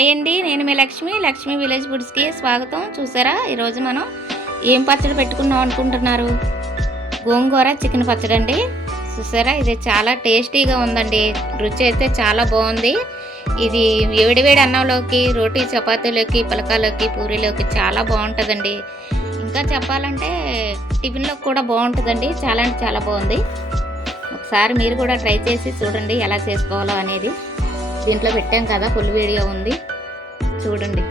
Hi అండి నేను మీ లక్ష్మి లక్ష్మి విలేజ్ ఫుడ్స్కి స్వాగతం. చూసారా? ఈరోజు మనం ఏం పచ్చడి పెట్టుకున్నాం అనుకుంటున్నారు? గోంగూర చికెన్ పచ్చడి అండి చూసారా? ఇది చాలా టేస్టీగా ఉందండి. రుచి అయితే చాలా బాగుంది. ఇది వేడివేడి అన్నంలోకి రోటీ చపాతీలోకి పులకాలోకి పూరీలోకి చాలా బాగుంటుందండి. ఇంకా చెప్పాలంటే టిఫిన్లో కూడా బాగుంటుందండి. చాలా అంటే చాలా బాగుంది. ఒకసారి మీరు కూడా ట్రై చేసి చూడండి ఎలా చేసుకోవాలో అనేది. దీంట్లో పెట్టాం కదా ఫుల్ వీడియో ఉంది. చూడండి.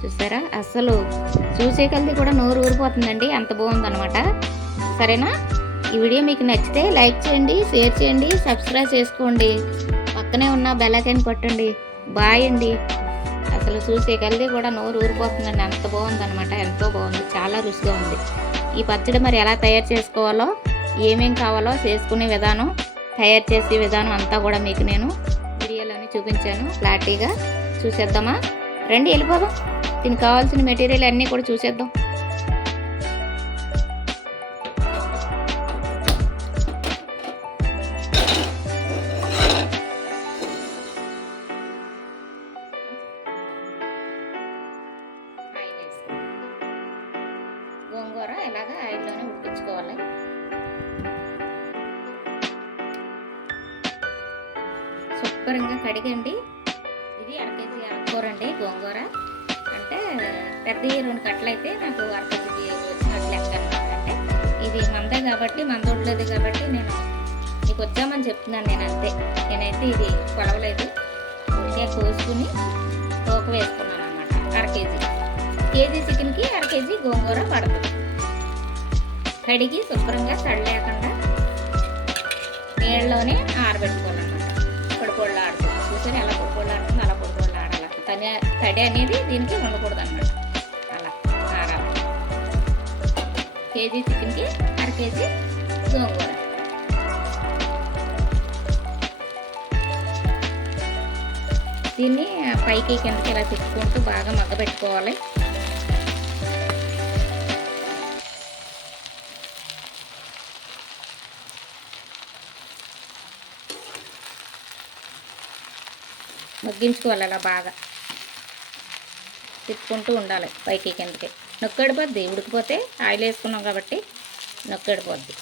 చూసారా? అసలు చూసే కలిది కూడా నోరు ఊరిపోతుందండి. అంత బాగుందన్నమాట. సరేనా? ఈ వీడియో మీకు నచ్చితే లైక్ చేయండి షేర్ చేయండి సబ్స్క్రైబ్ చేసుకోండి. పక్కనే ఉన్న బెల్లైకన్ కొట్టండి. బాయ్ అండి. అసలు చూసే కలిది కూడా నోరు ఊరిపోతుందండి. అంత బాగుందన్నమాట. ఎంతో బాగుంది. చాలా రుచిగా ఉంది. ఈ పచ్చడి మరి ఎలా తయారు చేసుకోవాలో ఏమేం కావాలో చేసుకునే విధానం తయారు చేసే విధానం అంతా కూడా మీకు నేను వీడియోలోనే చూపించాను. క్లారిటీగా చూసేద్దామా? రండి వెళ్ళిపోదాం. దీనికి కావాల్సిన మెటీరియల్ అన్నీ కూడా చూసేద్దాం. పెద్దవి రెండు కట్టలైతే నాకు అర కేజీ వచ్చినట్లు లెక్క అనమాట అంటే ఇది మందే కాబట్టి మందోట్లేదు కాబట్టి నేను నీకు వచ్చామని చెప్తున్నాను నేను అంతే నేనైతే ఇది కొలవలేదు ఊరికే కోసుకుని తోక వేసుకున్నాను అనమాట అర కేజీ. కేజీ చికెన్కి అర కేజీ గోంగూర పడుతుంది కడిగి శుభ్రంగా తడి లేకుండా నీళ్ళలోనే ఆరబెట్టుకోవాలన్నమాట. పొడిపొళ్ళు ఆడుతుంది చూసారు ఎలా పొడిపొళ్ళు ఆడుతుంది అలా పొడిపొళ్ళు ఆడాలి తడి తడి అనేది దీనికి ఉండకూడదు అనమాట కేజీ చికెన్కి అర కేజీ గోంగూర. దీన్ని పైకి కిందకి ఇలా తిప్పుకుంటూ బాగా మగ్గబెట్టుకోవాలి. మగ్గించుకోవాలి అలా బాగా. తిప్పుకుంటూ ఉండాలి పైకి కిందకి. నొక్కడిపోద్ది ఉడికిపోతే ఆయిల్ వేసుకున్నాం కాబట్టి నొక్కడిపోద్ది.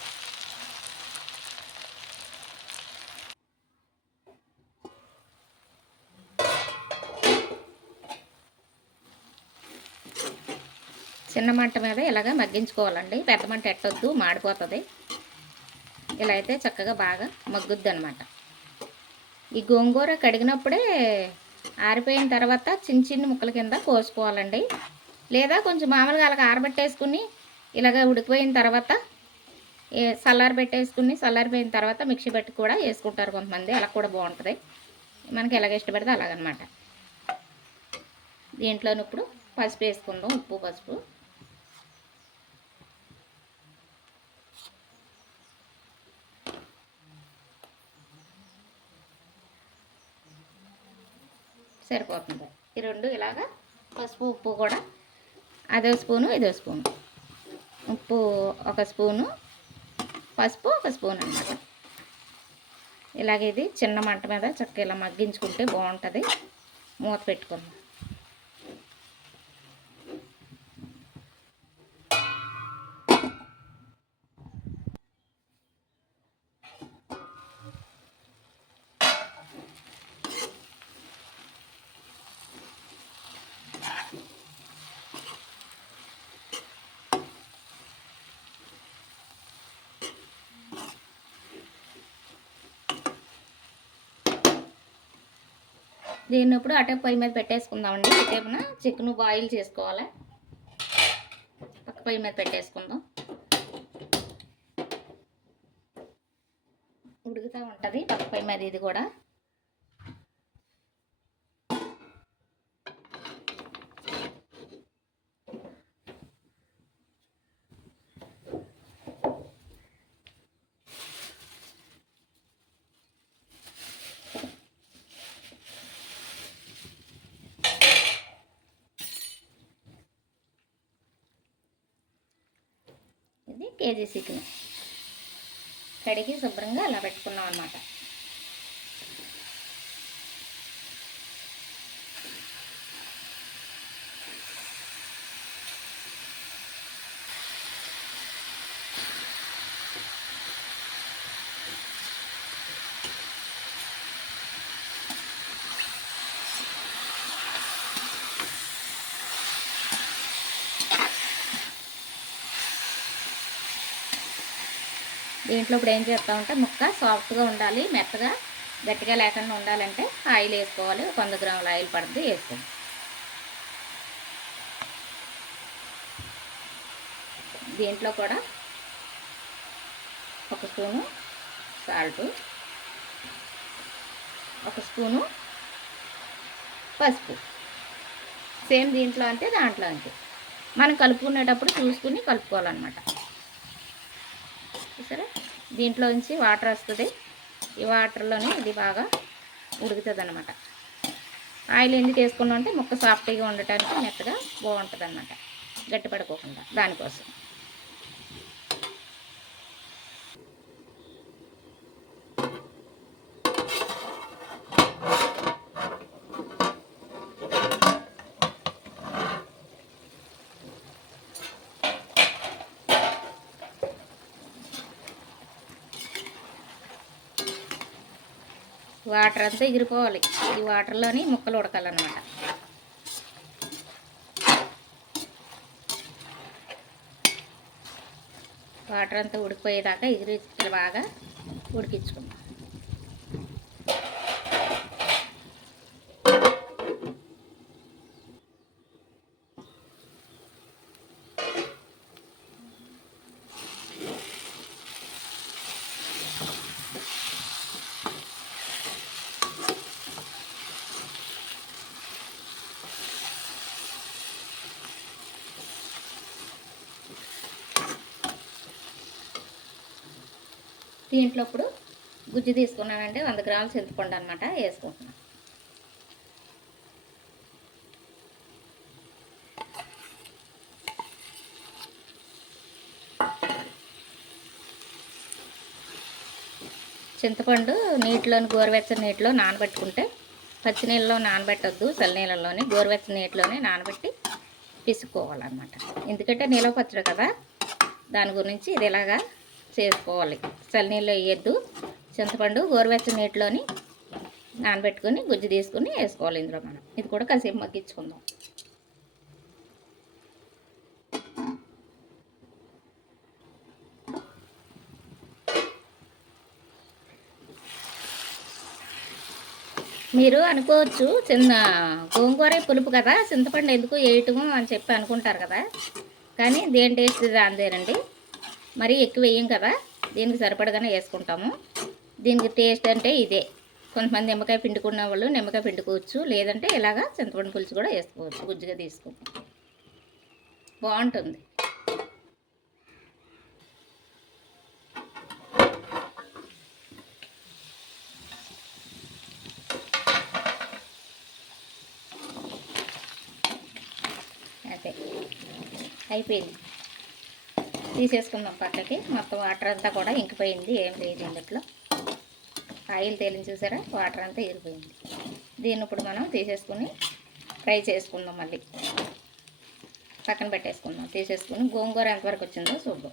చిన్న మంట మీద ఇలాగ మగ్గించుకోవాలండి. పెద్ద మంట ఎట్టొద్దు మాడిపోతుంది. ఇలా అయితే చక్కగా బాగా మగ్గుద్ది అనమాట ఈ గోంగూర కడిగినప్పుడే ఆరిపోయిన తర్వాత చిన్న చిన్న ముక్కల కింద కోసుకోవాలండి. లేదా కొంచెం మామూలుగా అలాగ ఆరబెట్టేసుకుని ఇలాగ ఉడికిపోయిన తర్వాత ఏ చల్లారి పెట్టేసుకుని చల్లారిపోయిన తర్వాత మిక్సీ పెట్టి కూడా వేసుకుంటారు కొంతమంది. అలా కూడా బాగుంటుంది. మనకి ఎలాగ ఇష్టపడితే అలాగనమాట. దీంట్లోని ఇప్పుడు పసుపు వేసుకుందాం. ఉప్పు పసుపు. సరిపోతుంది. ఈ రెండు ఇలాగా పసుపు ఉప్పు కూడా అదో స్పూను ఇదో స్పూను. ఉప్పు ఒక స్పూను పసుపు ఒక స్పూన్ అనమాట ఇలాగే ఇది చిన్న మంట మీద చక్కగా ఇలా మగ్గించుకుంటే బాగుంటుంది. మూత పెట్టుకుందాం. దీన్ని ఇప్పుడు అటే పొయ్యి మీద పెట్టేసుకుందామండి. ఇటేపున చికెన్ బాయిల్ చేసుకోవాలి? పక్క పొయ్యి మీద పెట్టేసుకుందాం. ఉడుకుతూ ఉంటుంది పక్క పొయ్యి మీద ఇది కూడా ఇది కేజీ చికెన్ కడిగి శుభ్రంగా అలా పెట్టుకున్నాం అనమాట దీంట్లో ఇప్పుడు ఏం చేస్తామంటే ముక్క సాఫ్ట్గా ఉండాలి మెత్తగా గట్టిగా లేకుండా ఉండాలంటే ఆయిల్ వేసుకోవాలి. ఒక వంద గ్రాముల ఆయిల్ పడుతుంది వేసుకోండి. దీంట్లో కూడా ఒక స్పూను సాల్ట్ ఒక స్పూను పసుపు. సేమ్ దీంట్లో అంటే దాంట్లో అంతే. మనం కలుపుకునేటప్పుడు చూసుకుని కలుపుకోవాలన్నమాట. సరే దీంట్లోంచి వాటర్ వస్తుంది. ఈ వాటర్లోనే ఇది బాగా ఉడుకుతుంది అనమాట ఆయిల్ ఎందుకు వేసుకున్నాం అంటే ముక్క సాఫ్ట్గా ఉండటానికి మెత్తగా బాగుంటుంది అనమాట గట్టిపడుకోకుండా దానికోసం. వాటర్ అంతా ఎగిరిపోవాలి ఈ వాటర్లోని ముక్కలు ఉడకాలన్నమాట. వాటర్ అంతా ఉడికిపోయేదాకా ఎగిరి బాగా ఉడికించుకుందాం. దీంట్లో ఇప్పుడు గుజ్జు తీసుకున్నానండి వంద గ్రాములు చింతపండు అనమాట వేసుకుంటున్నాను చింతపండు నీటిలోని గోరువెచ్చని నీటిలో నానబెట్టుకుంటే పచ్చి నీళ్ళలో నానబెట్టద్దు చల్లనీళ్ళలోని గోరువెచ్చని నీటిలోనే నానబెట్టి పిసుకోవాలన్నమాట ఎందుకంటే నిలవ పచ్చడి కదా దాని గురించి ఇది ఇలాగా చేసుకోవాలి? చల్లనీళ్ళు వేయద్దు. చింతపండు గోరువెచ్చని నీటిలోని నానబెట్టుకొని గుజ్జు తీసుకుని వేసుకోవాలి ఇందులో మనం. ఇది కూడా కాసేపు మగ్గించుకుందాం. మీరు అనుకోవచ్చు చిన్న గోంగూర పులుపు కదా చింతపండు ఎందుకు వేయటము అని చెప్పి అనుకుంటారు కదా. కానీ దేని టేస్ట్ దానిదేనండి మరీ ఎక్కువ వేయం కదా. దీనికి సరిపడగానే వేసుకుంటాము. దీనికి టేస్ట్ అంటే ఇదే. కొంతమంది నిమ్మకాయ పిండుకున్న వాళ్ళు నిమ్మకాయ పిండుకోవచ్చు లేదంటే ఇలాగా చింతపండు పులుసు కూడా వేసుకోవచ్చు గుజ్జుగా తీసుకుంటాం బాగుంటుంది. అదే. అయిపోయింది. తీసేసుకుందాం పక్కకి. మొత్తం వాటర్ అంతా కూడా ఇంకిపోయింది ఏం లేదు ఇందులో ఆయిల్ తేలిని చూసారా? వాటర్ అంతా ఇరిపోయింది దీన్ని ఇప్పుడు మనం తీసేసుకుని ఫ్రై చేసుకుందాం మళ్ళీ. పక్కన పెట్టేసుకుందాం. తీసేసుకుని గోంగూర ఎంతవరకు వచ్చిందో చూద్దాం.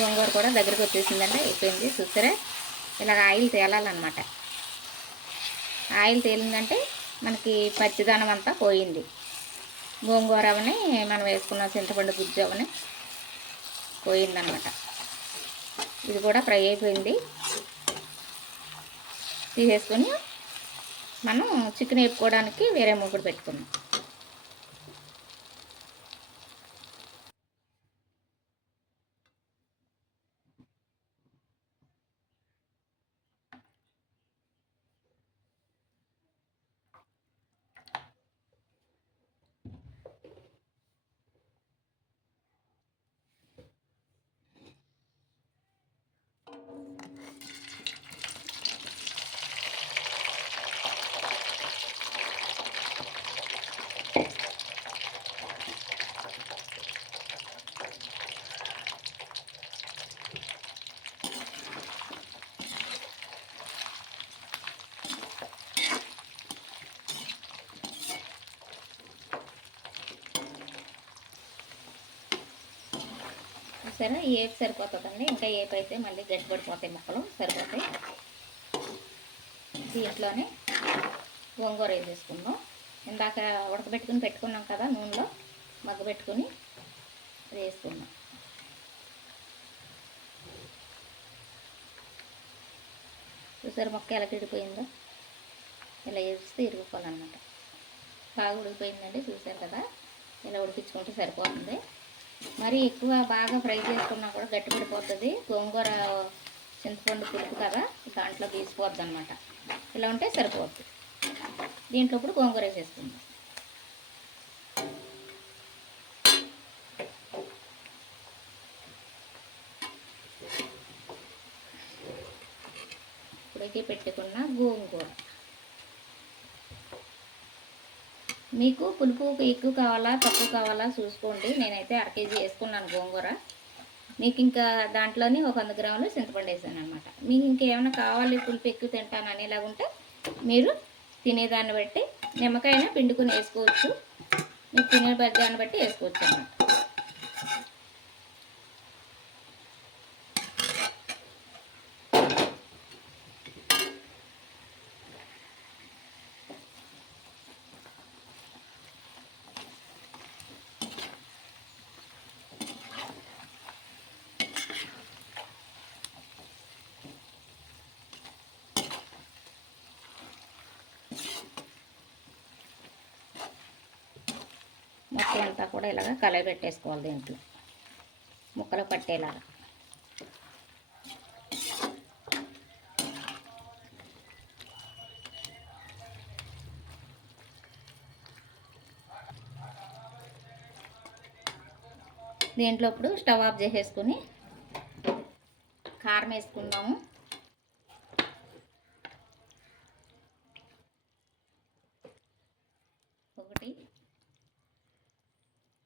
గోంగూర కూడా దగ్గరికి వచ్చేసిందంటే అయిపోయింది. చూసారా? ఇలాగ ఆయిల్ తేలాలన్నమాట. ఆయిల్ తేలిందంటే మనకి పచ్చిదనం అంతా పోయింది. గోంగూర అవని మనం వేసుకున్న చింతపండు గుజ్జు అవని పోయిందనమాట. ఇది కూడా ఫ్రై అయిపోయింది. తీసేసుకొని మనం చికెన్ వేపుకోవడానికి వేరే మూకుడు పెట్టుకున్నాం సరే ఏపు సరిపోతుందండి? ఇంకా ఏపు అయితే మళ్ళీ గట్టిపడిపోతాయి ముక్కలు సరిపోతాయి. దీంట్లోనే గోంగూర వేసేసుకుందాం. ఇందాక ఉడకబెట్టుకుని పెట్టుకున్నాం కదా నూనెలో మగ్గ వేసుకుందాం. వేసుకున్నాం చూసారు మొక్క ఎలా తిడిపోయిందో ఇలా వేస్తే ఇరుగుకోవాలన్నమాట బాగా ఉడికిపోయిందండి చూసారు కదా? ఇలా ఉడికించుకుంటే సరిపోతుంది. మరి ఎక్కువ బాగా ఫ్రై చేసుకున్నా కూడా గట్టిపడిపోతుంది. గోంగూర చింతపండు పులుపు కదా దాంట్లో తీసిపోద్ది అనమాట ఇలా ఉంటే సరిపోద్ది. దీంట్లో ఇప్పుడు గోంగూర వేసేసుకుందాం. ఇప్పుడైతే పెట్టుకున్న గోంగూర. మీకు పులుపు ఎక్కువ కావాలా తక్కువ కావాలా చూసుకోండి. నేనైతే అర కేజీ వేసుకున్నాను గోంగూర. మీకు ఇంకా దాంట్లోనే ఒక వంద గ్రాములు చింతపండు వేసాను అనమాట మీకు ఇంకేమైనా కావాలి పులుపు ఎక్కువ తింటాను అనేలాగుంటే మీరు తినేదాన్ని బట్టి నిమ్మకాయన పిండుకుని వేసుకోవచ్చు. మీకు తినే దాన్ని బట్టి వేసుకోవచ్చు అన్నమాట మొత్తం కూడా ఇలాగ కలయి పెట్టేసుకోవాలి దీంట్లో. ముక్కలు పట్టేలాగా. దీంట్లో ఇప్పుడు స్టవ్ ఆఫ్ చేసేసుకుని కారం వేసుకుందాము ఒకటి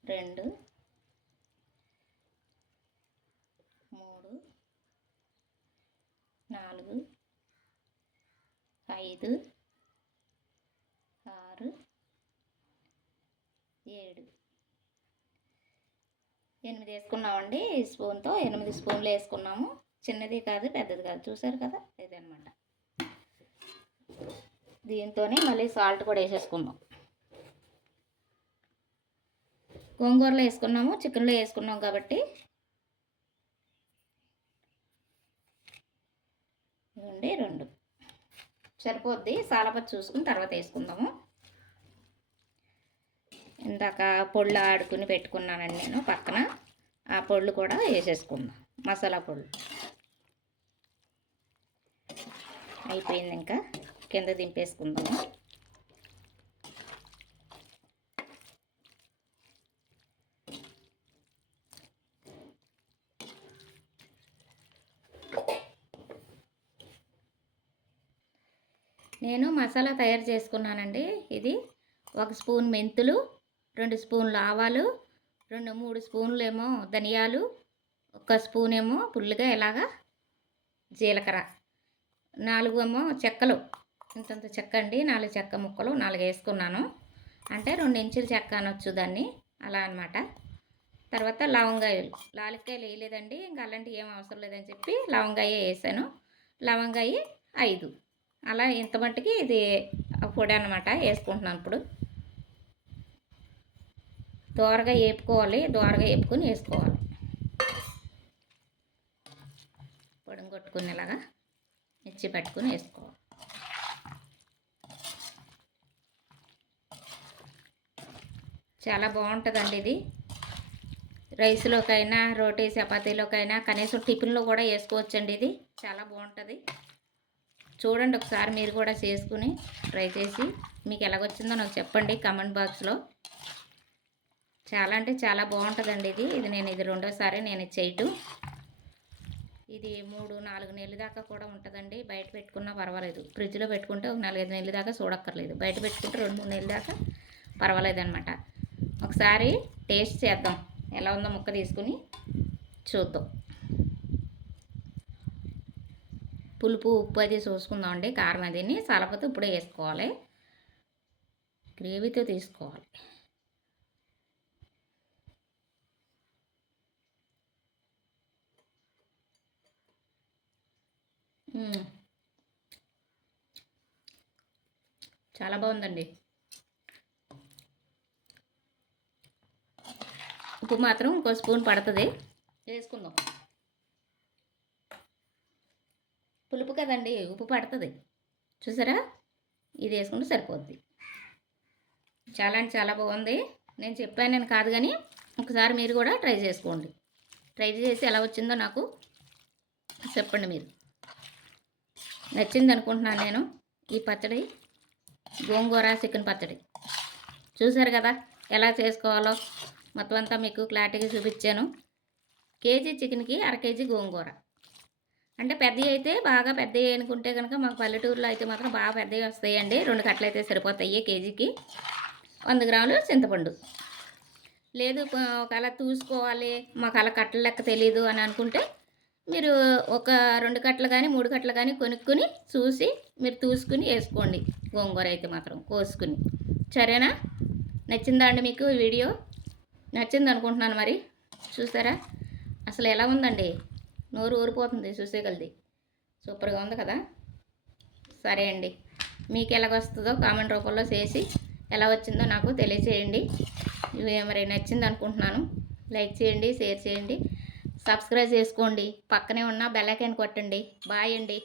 రెండు మూడు నాలుగు ఐదు ఆరు ఏడు ఎనిమిది వేసుకున్నామండి. ఈ స్పూన్తో ఎనిమిది స్పూన్లు వేసుకున్నాము. చిన్నది కాదు పెద్దది కాదు. చూసారు కదా? ఇదనమాట దీంతోనే మళ్ళీ సాల్ట్ కూడా వేసేసుకుందాం. గోంగూరలో వేసుకున్నాము చికెన్లో వేసుకున్నాం కాబట్టి. ఇవ్వండి రెండు. సరిపోద్ది. సాలపచ్చి చూసుకుని తర్వాత వేసుకుందాము. ఇందాక పొళ్ళు ఆడుకుని పెట్టుకున్నానండి నేను పక్కన. ఆ పొళ్ళు కూడా వేసేసుకుందాం. మసాలా పొళ్ళు. అయిపోయింది ఇంకా. కింద దింపేసుకుందాం. నేను మసాలా తయారు చేసుకున్నానండి. ఇది ఒక స్పూన్ మెంతులు రెండు స్పూన్లు ఆవాలు రెండు మూడు స్పూన్లు ఏమో ధనియాలు ఒక స్పూన్ ఏమో పుల్లిగా ఇలాగా జీలకర్ర నాలుగు ఏమో చెక్కలు ఇంతంత చెక్క అండి నాలుగు చెక్క ముక్కలు నాలుగు వేసుకున్నాను. అంటే రెండు ఇంచులు చెక్క అనొచ్చు దాన్ని అలా అనమాట తర్వాత లవంగాయలు లాలిక్కాయలు వేయలేదండి ఇంకా అలాంటివి ఏం అవసరం లేదని చెప్పి లవంగాయ వేసాను. లవంగాయ ఐదు అలా ఇంత మట్టుకి ఇది పొడి అనమాట వేసుకుంటున్నాను ఇప్పుడు. దోరగా వేపుకోవాలి దోరగా వేపుకొని వేసుకోవాలి. పొడం కొట్టుకునేలాగా మిర్చి పట్టుకుని వేసుకోవాలి. చాలా బాగుంటుందండి ఇది. రైస్లోకైనా రోటీ చపాతీలోకైనా కనీసం టిఫిన్లో కూడా వేసుకోవచ్చండి ఇది. చాలా బాగుంటుంది. చూడండి ఒకసారి మీరు కూడా చేసుకుని ట్రై చేసి మీకు ఎలాగొచ్చిందో నాకు చెప్పండి కమెంట్ బాక్స్లో. చాలా అంటే చాలా బాగుంటుందండి ఇది. ఇది నేను ఇది రెండోసారి నేను చేయటం. ఇది మూడు నాలుగు నెలల దాకా కూడా ఉంటుందండి. బయట పెట్టుకున్నా పర్వాలేదు. ఫ్రిడ్జ్లో పెట్టుకుంటే ఒక నాలుగైదు నెలల దాకా చూడక్కర్లేదు. బయట పెట్టుకుంటే రెండు మూడు నెలల దాకా పర్వాలేదన్నమాట. ఒకసారి టేస్ట్ చేద్దాం. ఎలా ఉందో ముక్క తీసుకుని చూద్దాం. పులుపు ఉప్పు అది చూసుకుందామండి కారం అదిని సలపతో ఇప్పుడే వేసుకోవాలి. గ్రేవీతో తీసుకోవాలి. చాలా బాగుందండి. ఉప్పు మాత్రం ఇంకో స్పూన్ పడుతుంది. వేసుకుందాం. పులుపు కదండి ఉప్పు పడుతుంది. చూసారా? ఇది వేసుకుంటే సరిపోద్ది. చాలా అంటే చాలా బాగుంది. నేను చెప్పాను నేను కాదు కానీ ఒకసారి మీరు కూడా ట్రై చేసుకోండి. ట్రై చేసి ఎలా వచ్చిందో నాకు చెప్పండి మీరు. నచ్చింది అనుకుంటున్నాను నేను ఈ పచ్చడి గోంగూర చికెన్ పచ్చడి. చూసారు కదా ఎలా చేసుకోవాలో? మొత్తం అంతా మీకు క్లారిటీగా చూపించాను. కేజీ చికెన్కి అర కేజీ గోంగూర. అంటే పెద్దవి అయితే బాగా పెద్దవి అనుకుంటే కనుక మాకు పల్లెటూరులో అయితే మాత్రం బాగా పెద్దవి వస్తాయండి. రెండు కట్టలు అయితే సరిపోతాయి కేజీకి. వంద గ్రాములు చింతపండు. లేదు ఒకవేళ చూసుకోవాలి మాకు అలా కట్టలు లెక్క తెలియదు అని అనుకుంటే మీరు ఒక రెండు కట్టలు కానీ మూడు కట్టలు కానీ కొనుక్కొని చూసి మీరు చూసుకుని వేసుకోండి. గోంగూర అయితే మాత్రం కోసుకుని. సరేనా? నచ్చిందా అండి మీకు వీడియో? నచ్చింది అనుకుంటున్నాను మరి. చూసారా? అసలు ఎలా ఉందండి? నోరు ఊరిపోతుంది చూసేగలది సూపర్గా ఉంది కదా? సరే అండి. మీకు ఎలాగొస్తుందో కామెంట్ రూపంలో చేసి ఎలా వచ్చిందో నాకు తెలియచేయండి. ఇవి మరి నచ్చింది అనుకుంటున్నాను. లైక్ చేయండి షేర్ చేయండి. సబ్స్క్రైబ్ చేసుకోండి. పక్కనే ఉన్న బెల్ కొట్టండి. బాయ్ అండి.